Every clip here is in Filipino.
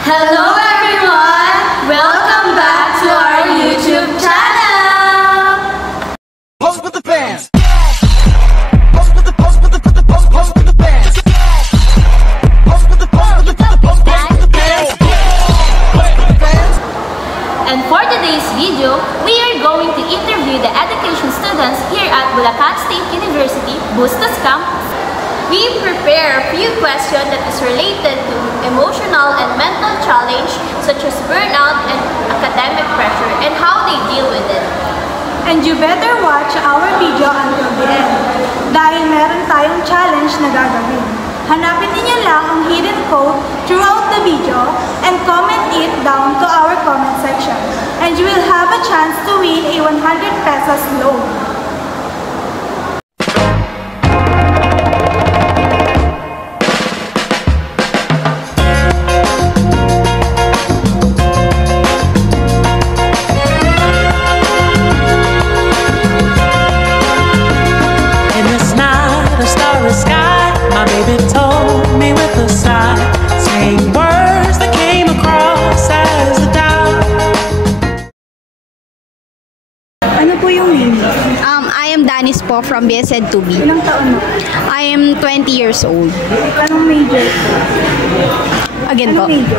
Hello everyone! Welcome back to our YouTube channel! Pose with the fans! Pose with the pose with the pose with the fans! Pose with the pose with the pose with the fans! And for today's video, we are going to interview the education students here at Bulacan State University, Bustos Campus. We prepare a few questions that is related to emotional and mental challenge such as burnout and academic pressure and how they deal with it. And you better watch our video until the end dahil meron tayong challenge na gagawin. Hanapin niyo lang ang hidden code throughout the video and comment it down to our comment section. And you will have a chance to win a 100 pesos loan. Ano po yung name? I am Danis po from BSED 2B. Ilang taon mo? I am 20 years old. Anong major? Again po. Anong major?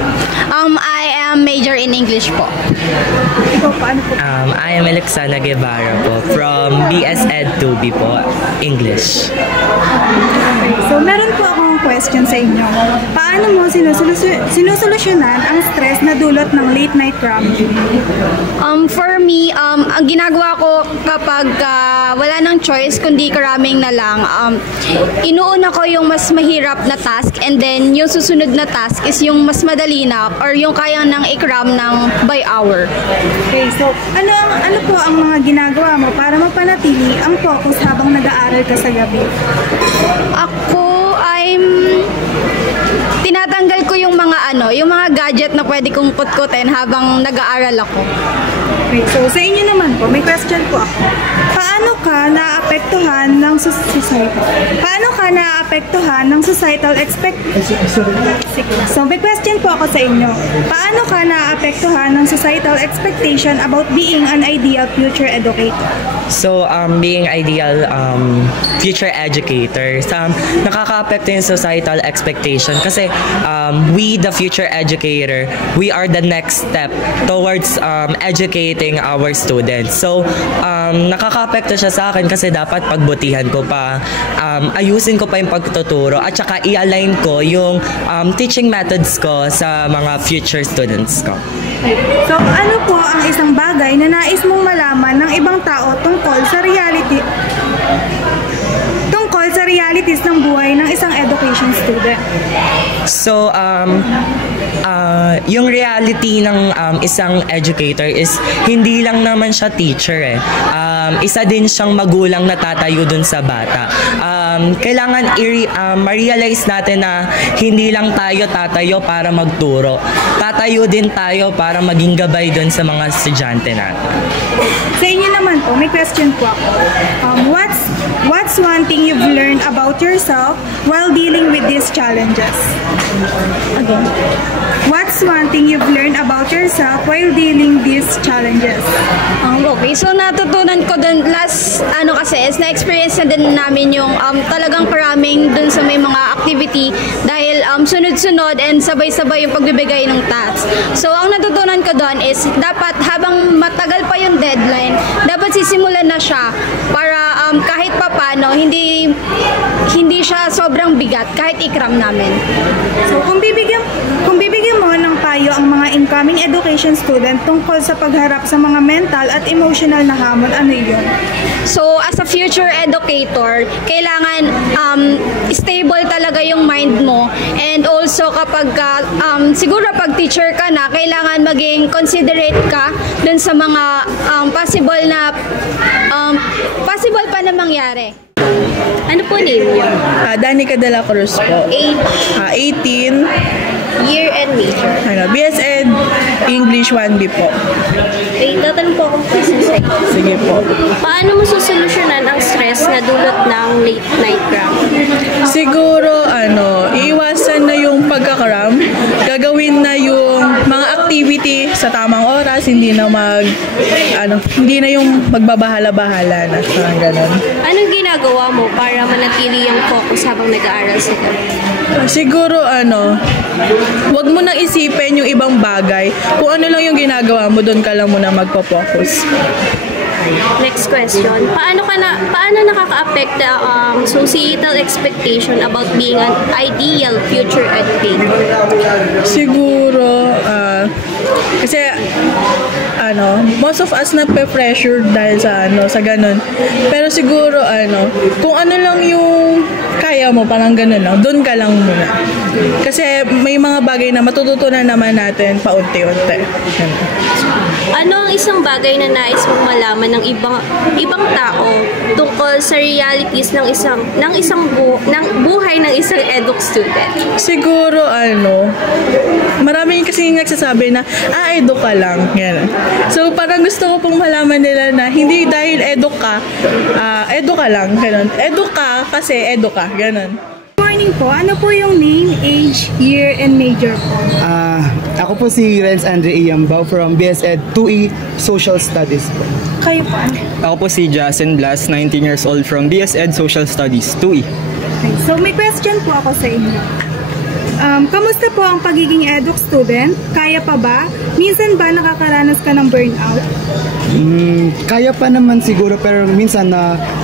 I am major in English po. Ikaw pa, ano po? I am Alexana Guevara po from BSED 2B po, English. So, meron po akong question sa inyo. Paano mo sinusolusyonan ang stress na dulot ng late night cramming? For me, ang ginagawa ko kapag wala nang choice kundi cramming na lang, inuuna ko yung mas mahirap na task and then yung susunod na task is yung mas madali na or yung kaya nang i-cram ng by hour. Okay, so ano po ang mga ginagawa mo para mapanatili ang focus habang nag-aaral ka sa gabi? Ako, tinatanggal ko yung mga yung mga gadget na pwede kong kutkutin habang nag-aaral ako. Okay, so sa inyo naman po, may question po ako. Paano ka naapektuhan ng societal So may question po ako sa inyo. Paano ka naapektuhan ng societal expectation about being an ideal future educator? So, being ideal future educator, nakaka-apekto yung societal expectation kasi we, the future educator, we are the next step towards educating our students. So, nakaka-apekto siya sa akin kasi dapat pagbutihan ko pa, ayusin ko pa yung pagtuturo at saka i-align ko yung teaching methods ko sa mga future students ko. So, ano po ang isang bagay na nais mong malaman ng ibang tao tungkol sa realities ng buhay ng isang education student? So, yung reality ng isang educator is hindi lang naman siya teacher isa din siyang magulang na tatayo dun sa bata. Kailangan ma-realize natin na hindi lang tayo tatayo para magturo. Tatayo din tayo para maging gabay dun sa mga estudyante natin. Sa inyo naman po, may question po ako. What's one thing you've learned about yourself while dealing with these challenges? Again. What's one thing you've learned about yourself while dealing these challenges? Okay, so natutunan ko dun kasi is na-experience na din namin yung talagang cramming dun sa may mga activity dahil sunod-sunod and sabay-sabay yung pagbibigay ng tasks. So ang natutunan ko dun is dapat habang matagal pa yung deadline, dapat sisimulan na siya para kahit papano hindi siya sobrang bigat kahit i-cram namin. So kung bibigyan mo ng payo ang mga incoming education student tungkol sa pagharap sa mga mental at emotional na hamon, ano yun? So as a future educator, kailangan stable talaga yung mind mo and also kapag siguro pag teacher ka na, kailangan maging considerate ka dun sa mga possible pa na mangyari. Ano po name niyo? Danica de la Cruz po. Age, 18. year, and major. BSED English 1B po. Wait, tatanong po akong question sa inyo. Sige po. Paano mo susolusyonan ang stress na dulot ng late night cram? Siguro, iiwasan na yung pagkakaram. Gagawin na yung bukas hindi na hindi na yung magbabahala-bahala na. Parang ganun. Anong ginagawa mo para manatili yung focus habang nag-aaral sila? Siguro wag mo nang isipin yung ibang bagay. Kung ano lang yung ginagawa mo, doon ka lang muna magpo-focus. Next question. Paano nakaka-apekta societal expectation about being an ideal future educator? Siguro, kasi most of us na-pressure dahil sa ganun. Pero siguro, kung ano lang yung kaya mo, parang ganun lang, doon ka lang muna. Kasi may mga bagay na matututunan naman natin paunti-unti. Ano ang isang bagay na nais mong malaman ng ibang tao tungkol sa realities ng buhay ng isang eduk student? Siguro marami kasi nagsasabi na eduk ka lang. Yan. So parang gusto ko pong malaman nila na hindi dahil eduk ka lang. Ganun. Eduk ka kasi eduk ka. Ganun. Morning po, ano po yung name, age, year, and major po? Ako po si Renz Andre Iyambao from BSED 2E Social Studies po. Kayo po? Ako po si Jason Blas, 19 years old from BSED Social Studies 2E. Okay, so may question po ako sa inyo. Kamusta po ang pagiging eduk student? Kaya pa ba? Minsan ba nakakaranas ka ng burnout? Kaya pa naman siguro, pero minsan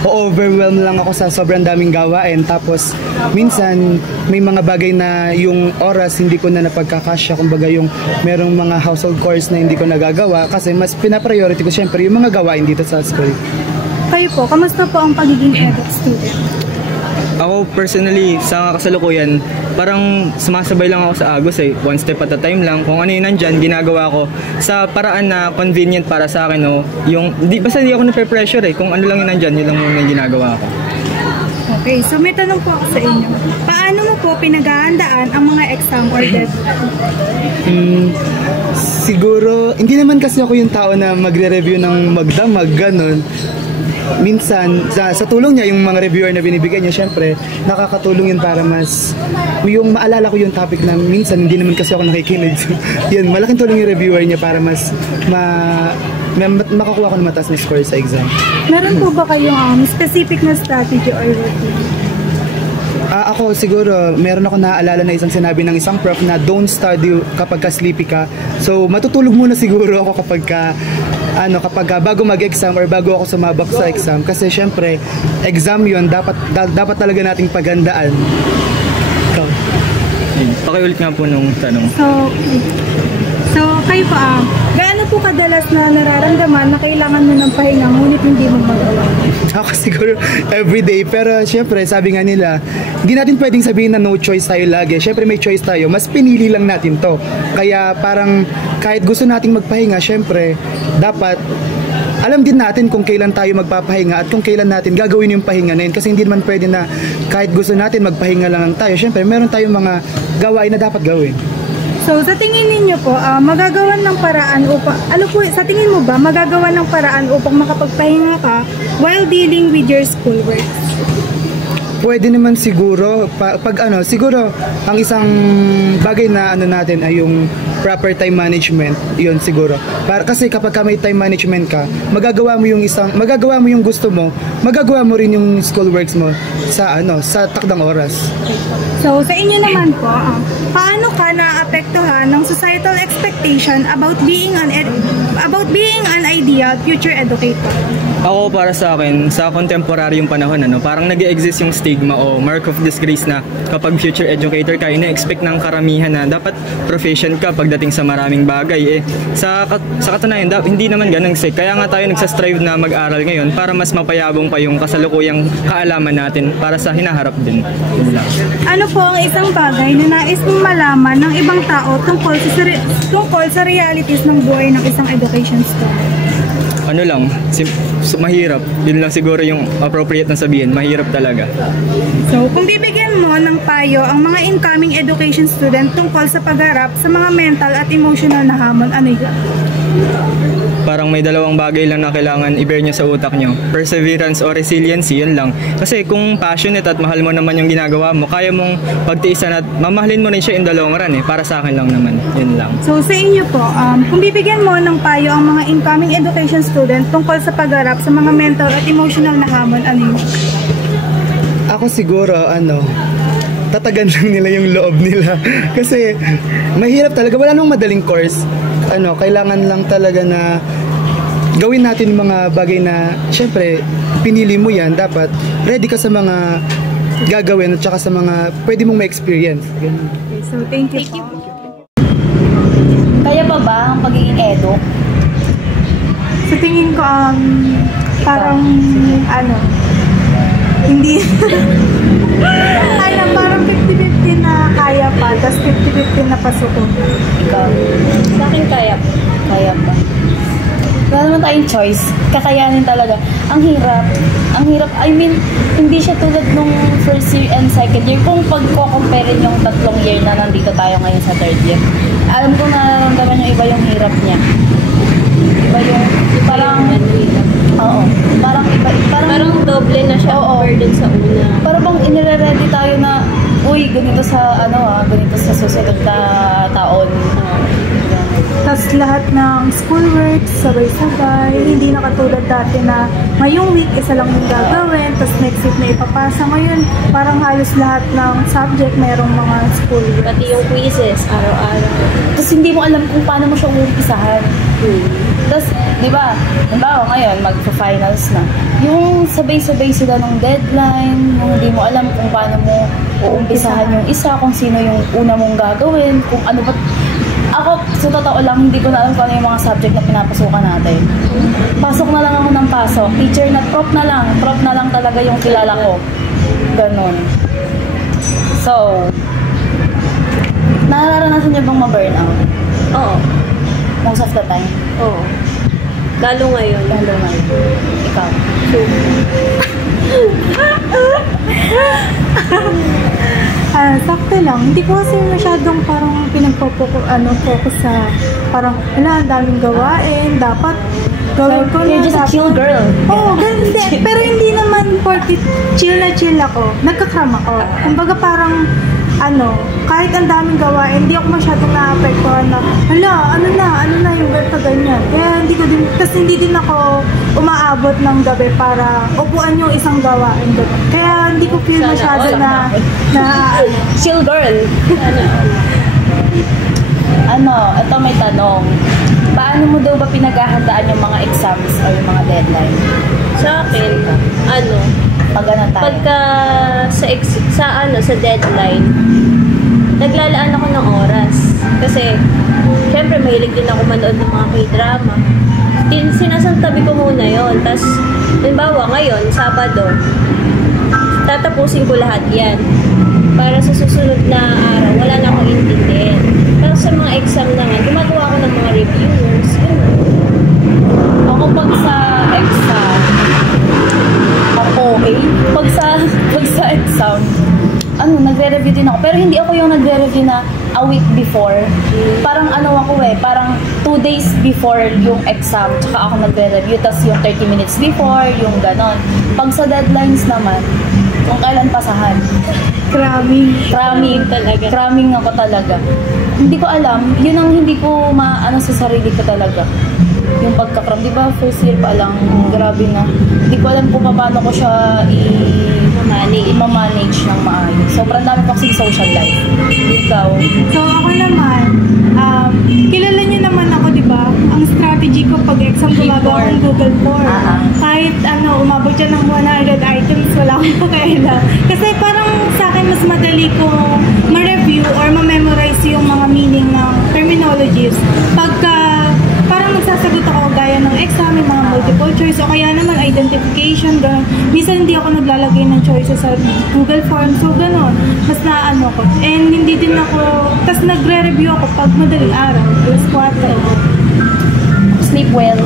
overwhelm lang ako sa sobrang daming gawain. Tapos minsan may mga bagay na yung oras hindi ko na napagkakasya. Kumbaga yung merong mga household chores na hindi ko nagagawa kasi mas pinapriority ko syempre yung mga gawain dito sa school. Kayo po, kamusta po ang pagiging eduk student? Ako personally, sa kasalukuyan, parang sumasabay lang ako sa Agos one step at a time lang. Kung ano yun nandyan, ginagawa ko sa paraan na convenient para sa akin. Basta hindi ako nape-pressure kung ano lang yun nandyan, yun lang muna yung ginagawa ko. Okay, so may tanong po ako sa inyo. Paano mo po pinaghahandaan ang mga exam or deadline? Siguro, hindi naman kasi ako yung tao na magre-review ng magdamag, ganun. Minsan, sa tulong niya, yung mga reviewer na binibigyan niya, syempre, nakakatulong yun para mas, yung maalala ko yung topic na minsan, hindi naman kasi ako nakikinig. So, yun, malaking tulong yung reviewer niya para mas, makakuha ko ng mataas na score sa exam. Meron po ba kayong specific na strategy or routine? Ako siguro, meron ako naaalala na isang sinabi ng isang prof na don't study kapag ka-sleepy ka. So, matutulog muna siguro ako kapag bago mag-exam or bago ako sumabak sa exam. Kasi syempre, exam yun, dapat talaga nating paghandaan. Pakiulit nga po nung tanong. So kayo pa, gaano po kadalas na nararamdaman na kailangan mo ng pahinga ngunit hindi mo magawa? Ako siguro everyday, pero syempre sabi nga nila, hindi natin pwedeng sabihin na no choice tayo lagi. Syempre may choice tayo, mas pinili lang natin to. Kaya parang kahit gusto nating magpahinga, syempre dapat alam din natin kung kailan tayo magpapahinga at kung kailan natin gagawin yung pahinga na yun. Kasi hindi naman pwede na kahit gusto natin magpahinga lang tayo. Syempre meron tayong mga gawain na dapat gawin. So, sa tingin ninyo po, magagawan ng paraan upang, sa tingin mo ba, magagawan ng paraan upang makapagpahinga ka while dealing with your schoolwork? Pwede naman siguro, siguro, ang isang bagay na natin ay yung proper time management, yun siguro. Kasi kapag may time management ka, magagawa mo yung gusto mo, magagawa mo rin yung schoolworks mo sa takdang oras. So, sa inyo naman po, paano ka naapektuhan ng societal expectation about being an ideal future educator? Ako para sa akin, sa contemporaryong panahon, parang nag-e-exist yung stigma o mark of disgrace na kapag future educator ka, ina-expect ng karamihan na dapat profession ka pagdating sa maraming bagay. Sa katunayan, hindi naman ganun. Kaya nga tayo nagsastrive na mag-aral ngayon para mas mapayabong pa yung kasalukuyang kaalaman natin para sa hinaharap din. Ano po ang isang bagay na nais mong malaman ng ibang tao tungkol sa realities ng buhay ng isang education student? ano lang, mahirap. Yun lang siguro yung appropriate na sabihin, mahirap talaga. So, kung bibigyan mo ng payo ang mga incoming education student tungkol sa pagharap sa mga mental at emotional na hamon, ano yun? Parang may dalawang bagay lang na kailangan i-bear nyo sa utak nyo. Perseverance o resiliency, yun lang. Kasi kung passionate at mahal mo naman yung ginagawa mo, kaya mong pagtiisan at mamahalin mo rin siya in the long run eh. Para sa akin lang naman, yun lang. So, sa inyo po, kung bibigyan mo ng payo ang mga incoming education student tungkol sa pagharap sa mga mental at emotional na hamon, ano yun? Ako siguro, tatagan lang nila yung loob nila. Kasi mahirap talaga, wala namang madaling course. Kailangan lang talaga na gawin natin mga bagay na syempre pinili mo yan, dapat ready ka sa mga gagawin at saka sa mga pwede mong ma-experience. Okay, so thank you po. Kaya pa ba ang pagiging edo? Sa tingin ko, parang, hindi, parang 50-50 na kaya pa, tapos 50-50 na pasukon. Ikaw? Sa akin kaya pa. Wala naman tayong choice. Kakayanin talaga. Ang hirap. I mean, hindi siya tulad nung first year and second year. Kung pagko-compare yung 3 year na nandito tayo ngayon sa 3rd year, alam ko nararamdaman yung iba yung hirap niya. Iba yung, parang, oo. Parang doble na siya burden sa una. Parang bang inire-ready tayo na, uy, ganito sa, ganito sa susunod na taon. Tapos lahat ng schoolwork, sabay-sabay, hindi na katulad dati na ngayong week, isa lang yung gagawin, tapos next week na ipapasa. Ngayon, parang halos lahat ng subject mayroong mga schoolwork. Pati yung quizzes, araw-araw. Tapos hindi mo alam kung paano mo siya uumpisahan. Tapos, di ba ngayon, mag-finals na. Yung sabay-sabay sila ng deadline, yung hindi mo alam kung paano mo uumpisahan yung isa, kung sino yung una mong gagawin, kung ano ba. Ako, sa totoo lang, hindi ko na alam kung ano yung mga subject na pinapasukan natin. Pasok na lang ako ng pasok. Teacher na, prop na lang talaga yung kilala ko. Ganon. So, nararanasan niyo bang ma-burnout? Oo. Most of the time? Oo. Lalo ngayon. Ikaw? Sakto lang. Hindi ko kasi masyadong parang focus sa parang, ang daming gawain, dapat gawin ko na. You're just a chill girl. Oo, ganun din. Pero hindi naman porkit chill ako. Nagkakram ako. Kumbaga parang, kahit ang daming gawain, hindi ako masyadong na-apektuhan na, ano na yung ganyan. Kaya hindi din ako umaabot ng gabi para upuan yung isang gawain. Kaya hindi ko feel masyado na chill girl. Ito may tanong. Paano mo daw ba pinaghahandaan yung mga exams o yung mga deadline? Sa akin, pagka sa deadline, naglalaan ako ng oras. Kasi, syempre, mahilig din ako manood ng mga K-drama. Sinasantabi ko muna yon. Tapos, halimbawa, ngayon, Sabado, tatapusin ko lahat yan. Para sa susunod na araw, wala na akong intindihin. Pero sa mga exam naman, gumagawa ko ng mga reviews. Ako pag sa exam, okay. Pag sa exam, nagre-review din ako. Pero hindi ako yung nagre-review na a week before. Parang parang 2 days before yung exam, tsaka ako nagre-review. Tapos yung 30 minutes before, yung ganon. Pag sa deadlines naman, kung kailan pasahan. Cramming talaga. Cramming ako talaga. Hindi ko alam. Yun ang hindi ko maano sa sarili ko talaga. Yung pagkakram. Di ba first year pa lang, grabe na. Hindi ko alam kung paano ko siya i-manage ng maayos. Sobrang dami pa kasi social life. Ikaw? So ako naman, kilala niyo naman ako, di ba? Ang strategy ko pag exam, gumagawa akong Google Form. Kahit umabot siya ng 100 items, wala akong pakialam. Kasi parang sa akin, mas madali kong ma-review or ma-memorize yung mga meaning ng terminologies. Pagka parang nagsasagot ako gaya ng exam, yung mga multiple choice, o kaya naman identification, gano'n. Minsan hindi ako naglalagay ng choices sa Google Form, so gano'n. Mas naano ko. And hindi din ako, tas nagre-review ako pag madaling araw, alas 4. sleep well.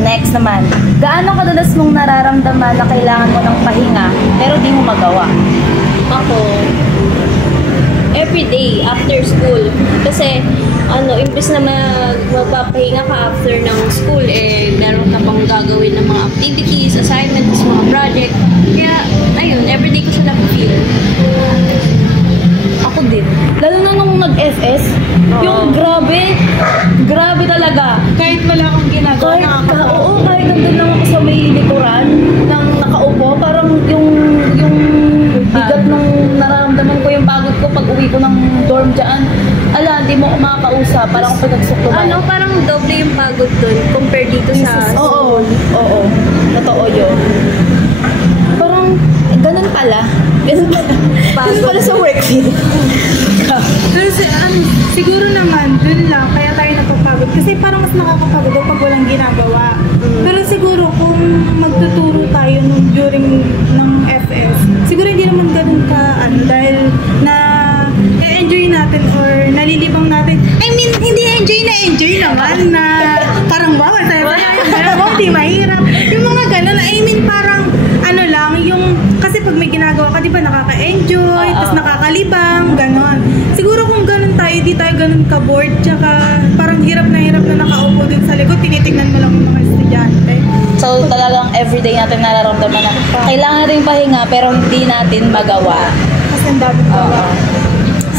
Next naman, gaano kadalas mong nararamdaman na kailangan mo ng pahinga pero di mo magawa? Ako, everyday after school. Kasi, imbes na magpapahinga ka after ng school, meron ka pang gagawin ng mga activities, assignments, mga project. Kaya, ayun, everyday ko siya na-feel. Ako din. Lalo na nung nag-FS, yung grabe talaga. Kahit wala akong ginagawa, nakakatawa. Kahit nandun lang ako sa may likuran ng nakaupo, parang yung bigat nung nararamdaman ko, yung pagod ko pag uwi ko ng dorm dyan. Hindi mo ako makakausap, parang ako pinagsuktuman. Parang doble yung pagod dun compared dito sa Oo. Totoo yun. Parang, ganun pala. Ganun pala sa workfield. Pero siguro naman, dun lang, kaya tayo napapagod. Kasi parang mas nakakapagod pag walang ginagawa. Pero siguro kung magtuturo tayo during ng FS, siguro hindi naman ganun ka, dahil enjoy natin or nalilibang natin. I mean, hindi enjoy naman na parang wow, hindi mahirap. Yung mga ganun, I mean parang kasi pag may ginagawa ka, di ba nakaka-enjoy, tapos nakakalibang, ganon. Siguro kung ganon tayo, di tayo ganon ka-bored, tsaka parang hirap na nakaupo din sa likod, tinitignan mo lang yung mga estudyante. So talagang everyday natin nararamdaman na kailangan rin pahinga pero hindi natin magawa. Kasi ang dami gawa.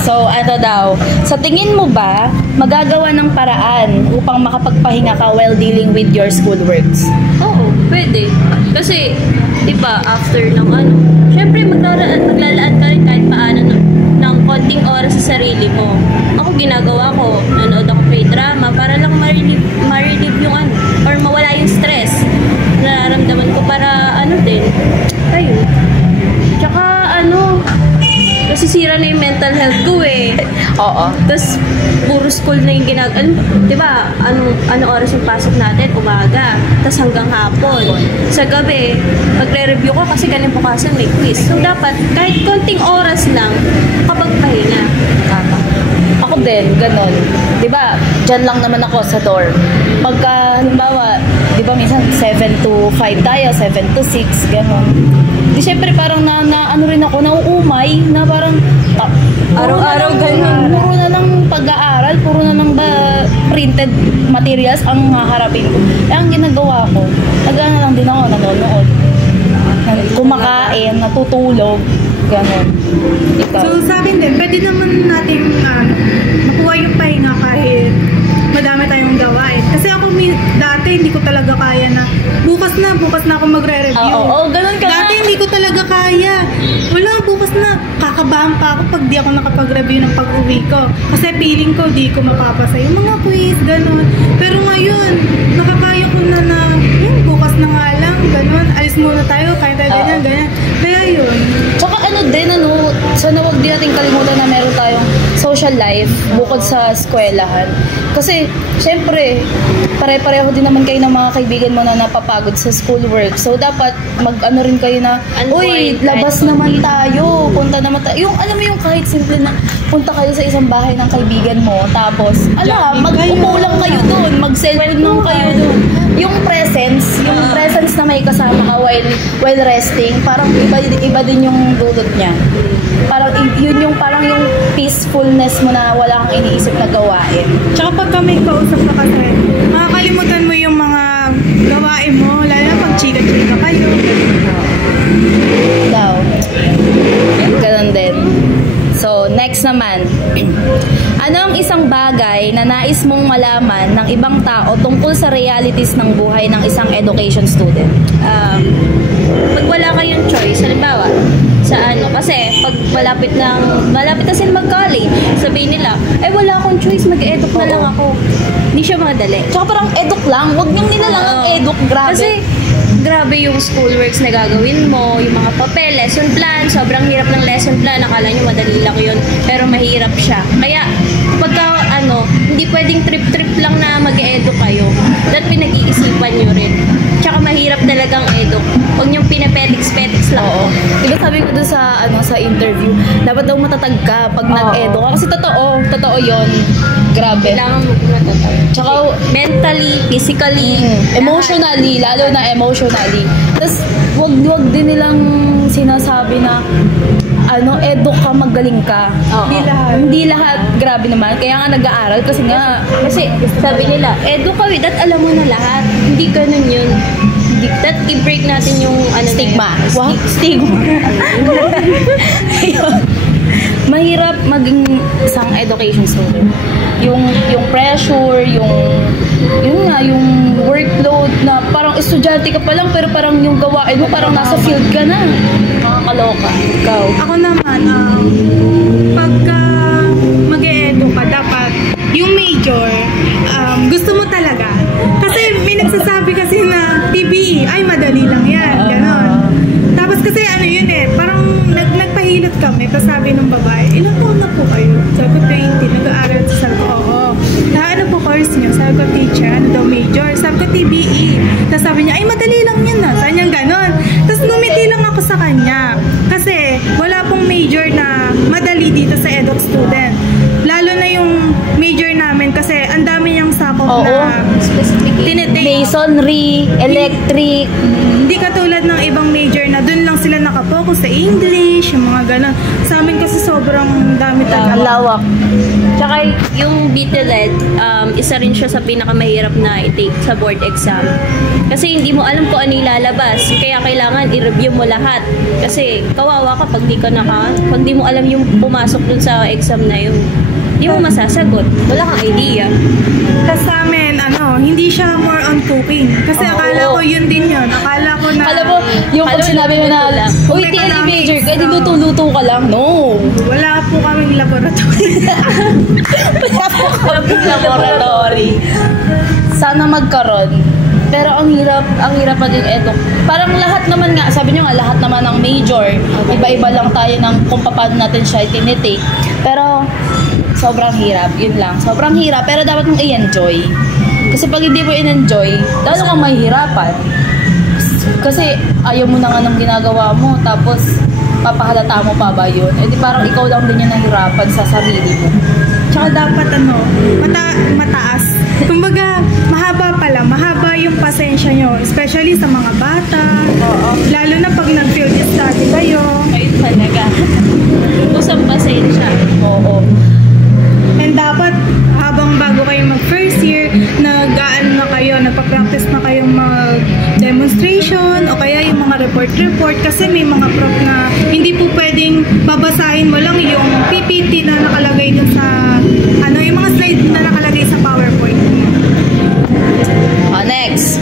So, sa tingin mo ba, magagawa ng paraan upang makapagpahinga ka while dealing with your schoolworks? Oo, pwede. Kasi, diba, after ng syempre maglalaan ka rin kahit paano ng konting oras sa sarili mo. Ako, ginagawa ko, nanood ako K-drama para lang ma-relieve yung or mawala yung stress. Nararamdaman ko para ayun. Tsaka, nasisira na yung mental health ko Oo. Tapos, puro school na yung diba, anong oras yung pasok natin? Umaga. Tapos hanggang hapon. Sa gabi, magre-review ko kasi ganun bukasan may quiz. So, dapat, kahit konting oras lang, kapag pahinga. Tama. Ako din, ganun. Diba, dyan lang naman ako sa dorm. Pagka, halimbawa, diba minsan 7 to 5 tayo, 7 to 6, ganun. Di syempre parang rin ako, nauumay, na parang araw-araw ganun. Puro na ng pag-aaral, puro na ng printed materials ang haharapin ko. Kaya ang ginagawa ko, lang din ako, nanonood. Kumakain, natutulog, ganun. Ikaw. So sa akin din, pwede naman natin makuha yung pahinga kahit madami tayong gawain. Kasi ako dati hindi ko talaga kaya na bukas na ako magre-review. Oo, ganun ka. Dati hindi ko talaga kaya. Wala, bukas na. Kakabahan pa ako pag di ako nakapag-review ng pag-uwi ko. Kasi feeling ko di ko mapapasa yung mga quiz, ganun. Pero ngayon, nakakaya ko na bukas na nga lang, ganun. Alis muna tayo, kaya tayo ganyan. Kaya yun. Tsaka sana wag din natin kalimutan na meron tayong social life bukod sa eskwelahan. Kasi, syempre, pare-pareho din naman kayo ng mga kaibigan mo na napapagod sa schoolwork. So, dapat rin kayo na, uy, labas naman tayo, punta naman tayo. Yung, alam mo yung kahit simple na punta kayo sa isang bahay ng kaibigan mo, tapos, mag-upo lang kayo doon, mag-cellphone lang kayo doon. Yung presence na may kasama ka while resting, parang iba din yung dulot niya. Parang yun parang yung peacefulness mo na wala kang iniisip na gawain. Tsaka pag may kausap ka kasi, makakalimutan mo yung mga gawain mo, lalo na pag chika-chika kayo. Ganun din. So, next naman. Ano ang isang bagay na nais mong malaman ng ibang tao tungkol sa realities ng buhay ng isang education student? Pag wala kayong choice, halimbawa, kasi pag malapit na sila mag-college, sabihin nila, wala akong choice, mag-eduk na lang ako. Hindi siya madali. Tsaka parang eduk lang, wag niyong nilalang ang eduk, grabe. Kasi, grabe yung schoolworks na gagawin mo, yung mga papel, lesson plan, sobrang hirap ng lesson plan, akala nyo madali lang yun, pero mahirap siya. Kaya, pagka hindi pwedeng trip-trip lang na mag-edu kayo, dapat pinag-iisipan nyo rin. Tsaka mahirap talagang edu. Huwag nyong pinapetiks-petiks lang. Di ba sabi ko doon sa interview, dapat daw matatag ka pag nag-edo ka. Kasi totoo yon. Grabe. Kailangan mo matatag. Tsaka mentally, physically, emotionally, lalo na emotionally. Tapos, wag din nilang sinasabi na edo ka, magaling ka. Hindi lahat. Grabe naman. Kaya nga nag-aaral kasi sabi nila, edo ka, that alam mo na lahat. Hindi ganun yun. That i-break natin yung stigma. Stigma. Mahirap maging isang education student. Yung pressure, yung workload na parang estudyante ka pa lang pero parang yung gawain mo parang nasa field ka na. Makakaloka. Ikaw. Ako naman, pagka mag-e-edu ka, dapat yung major, gusto mo talaga. Kasi may nagsasabi kasi na TBE, ay madali lang yan, gano'n. Tapos kasi parang nagpahilot kami, tapos sabi ng babae, ilang taon na po kayo? Sabi ko 20, nag-aaral sa sabi ko, oo. Ano po course niyo? Sabi ko teacher, ano daw major? Sabi ko TBE. Tapos sabi niya, ay madali lang yan na. Sabi niya gano'n. Tapos ngumiti lang ako sa kanya. Kasi wala pong major na madali dito sa eduk student. Lalo na yung major namin kasi ang dami niyang sakop na masonry, electric. Hindi katulad ng ibang major na dun lang sila nakapokus sa English, yung mga gano'n. Sa amin kasi sobrang dami talaga. Lawak. Tsaka yung BTLED, isa rin siya sa pinakamahirap na i-take sa board exam. Kasi hindi mo alam kung ano ilalabas. Kaya kailangan i-review mo lahat. Kasi kawawa ka pag di mo alam yung pumasok dun sa exam na yun. Hindi mo masasagot. Wala kang idea. Kasi sa amin, hindi siya more on cooking. Kasi akala ko yun din yun. Akala ko na... Akala mo, yung pag sinabi mo na, uy, TLE major ka, di luto-luto ka lang. No! Wala po kaming laboratory. Wala po kaming laboratory. Sana magkaroon. Pero ang hirap maging eduk. Parang lahat naman nga, sabi nyo nga, lahat naman ng major. Iba-iba lang tayo ng kung paano natin siya tinitake. Pero, sobrang hirap. Yun lang. Sobrang hirap. Pero dapat mong i-enjoy. Kasi pag hindi mo in-enjoy, lalo kang mahihirapan. Kasi ayaw mo na nga ng ginagawa mo. Tapos, papahalata mo pa ba yun? Eh di parang ikaw lang din yung nahirapan sa sarili mo. Tsaka dapat mataas. Kumbaga, mahaba yung pasensya nyo. Especially sa mga bata. Lalo na pag nag-field study kayo. Ayun talaga. Kusang pasensya. Oo. And dapat, habang bago kayo mag-first year, nagpa-practice na kayong mag-demonstration o kaya yung mga report kasi may mga prof na hindi po pwedeng babasahin mo lang yung PPT na nakalagay dun sa yung mga slide na nakalagay sa PowerPoint. Next.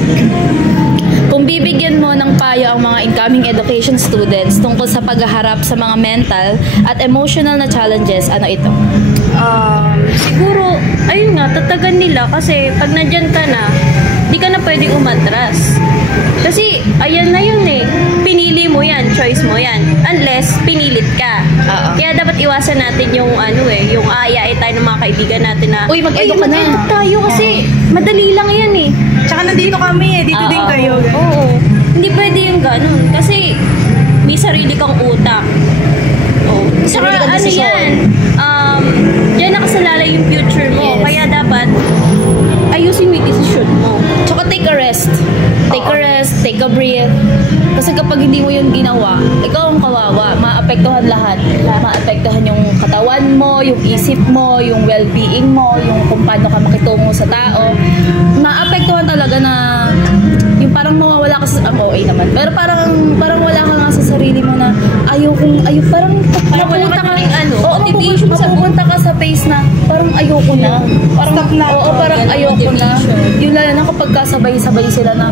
Kung bibigyan mo ng payo ang mga incoming education students tungkol sa paghaharap sa mga mental at emotional na challenges, ano ito? Siguro, ayun nga, tatagan nila kasi pag nandyan ka na, di ka na pwedeng umatras. Kasi, ayan na yun eh. Pinili mo yan, choice mo yan. Unless, pinilit ka. Kaya dapat iwasan natin yung yung aayain tayo ng mga kaibigan natin na, uy, mag-edu ka na. Mag-edu tayo kasi madali lang yan eh. Tsaka nandito kami eh, dito din kayo. Oo. Hindi pwede yung ganun. Kasi, may sarili kang utak. Tsaka yan, diyan nakasalalay yung future mo. Yes. Kaya dapat, ayusin mo yung decision mo. Tsaka take a rest. Take a rest, take a breath. Kasi kapag hindi mo yun ginawa, ikaw ang kawawa. Maapektuhan lahat. Maapektuhan yung katawan mo, yung isip mo, yung well-being mo, yung kung paano ka makitungo sa tao. Maapektuhan talaga na yung parang mawawala ka sa OA naman. Pero parang wala ka nga sa sarili mo na parang wala ka ng mapupunta ka sa phase na parang ayoko na. Parang parang ayoko na. Yung lalo na kapag kasabay-sabay sila na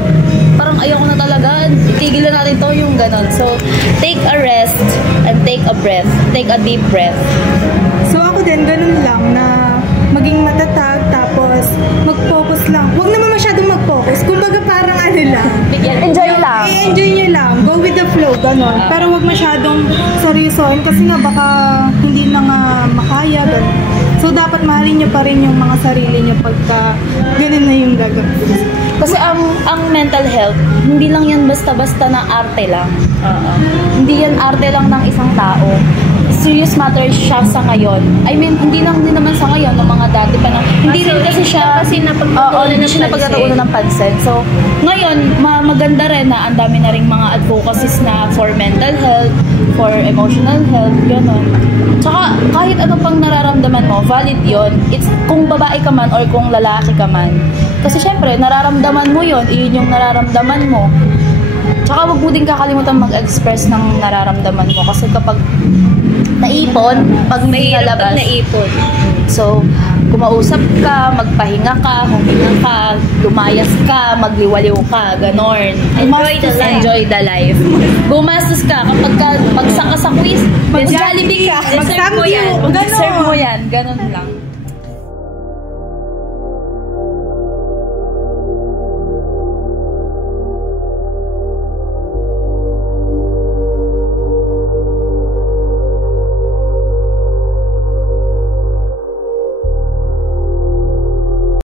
parang ayoko na talaga. Tigil na natin to yung ganon. So, take a rest and take a breath. Take a deep breath. So ako din, ganun lang na maging matatag tapos mag-focus lang. Huwag naman masyadong mag-focus. Kumbaga parang lang. Enjoy lang. I-enjoy nyo lang. Go with the flow, ganon. Pero huwag masyadong seryosohin kasi nga baka hindi na nga makaya, ganon. So, dapat mahalin nyo pa rin yung mga sarili nyo pagka ganun na yung gagawin. Kasi ang mental health, hindi lang yan basta-basta na arte lang. Hindi yan arte lang ng isang tao. Serious matter siya sa ngayon. I mean, hindi lang din naman sa ngayon, ng mga dati pa na. Hindi rin kasi siya, hindi siya napagkatuunan ng pansin. So, ngayon, maganda rin na ang dami na rin mga advocacies na for mental health, for emotional health, gano'n. Tsaka, kahit ano pang nararamdaman mo, valid yon. It's kung babae ka man or kung lalaki ka man. Kasi syempre, nararamdaman mo yon, iyon yung nararamdaman mo. Tsaka wag mo din kakalimutan mag-express ng nararamdaman mo. Kasi kapag naipon, pag may nalabas, naipon. so, kumausap ka, magpahinga ka, huminga ka, lumayas ka, magliwaliw ka, ganon. Enjoy the life. Gumastos ka, kapag bagsak ka sa quiz, mag-Jollibee ka, Mag-Samgyup, mag-serve mo yan, ganon lang.